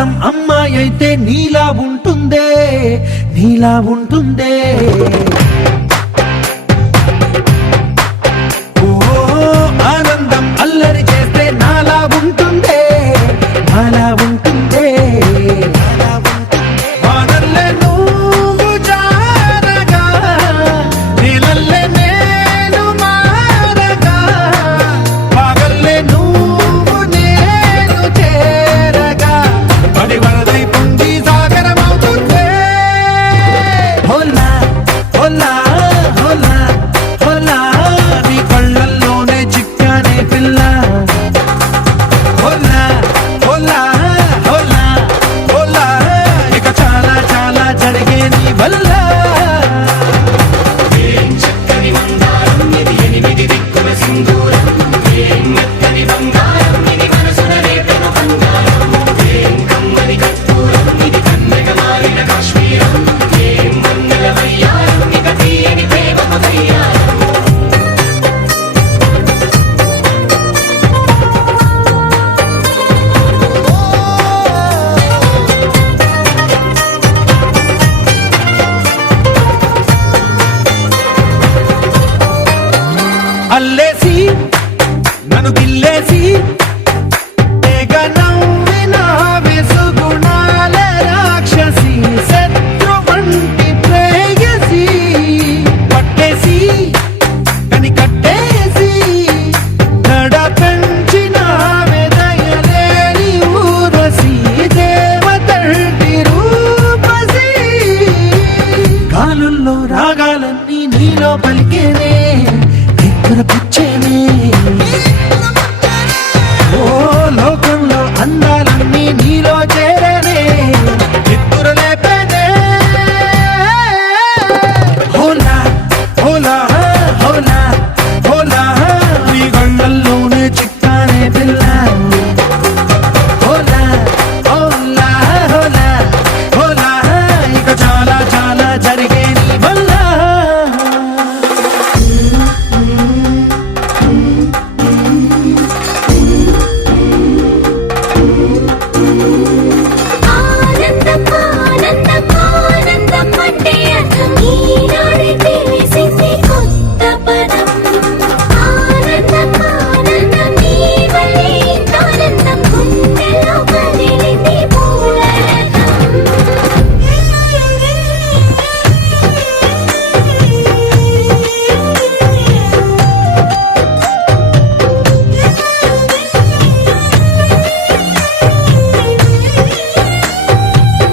కోసం అమ్మాయి అయితే నీలా ఉంటుందే, నీలా ఉంటుందే. ఓ ఆనందం అల్లరి చేస్తే నాలా ఉంటుందే, నాలా ఉంటుందే. వానల్లే నువ్వు జారగా, నీలల్లే నేను మారగా, పగల్లే నువ్వు నేను చేరగా, పడి వరదై పొంగి సాగరమవుతుందే. హోలా హోలా హోలా హోలా, నీ కళ్ళల్లోనే చిక్కానే పిల్ల. హోలా హోలా హోలా హోలా, ఇక చాలా చాలా జరిగే నీ వల్ల. చక్కని మందారం ఇది, ఎనిమిది దిక్కుల సింధూరం. ఏం మెత్తని బంగారం ఇది, మనసున రేపెన బంగారం. ఏం కమ్మని కర్పూరం ఇది, కన్నెగ మారిన కాశ్మీరం. ఏం మంగళ వయ్యారం ఇక తీయని ప్రేమకు తయ్యారం. అల్లేసి నన్ను గిల్లేసి తెగ నవ్విన విసుగుణాల రాక్షసి, శత్రు వంటి ప్రేయసి, పట్టేసి కని కట్టేసి నడ పెంచిన వెదయలేని ఊరసి, దేవతంటి రూపసి. గాలుల్లో రాగాలన్నీ నీలో పలికి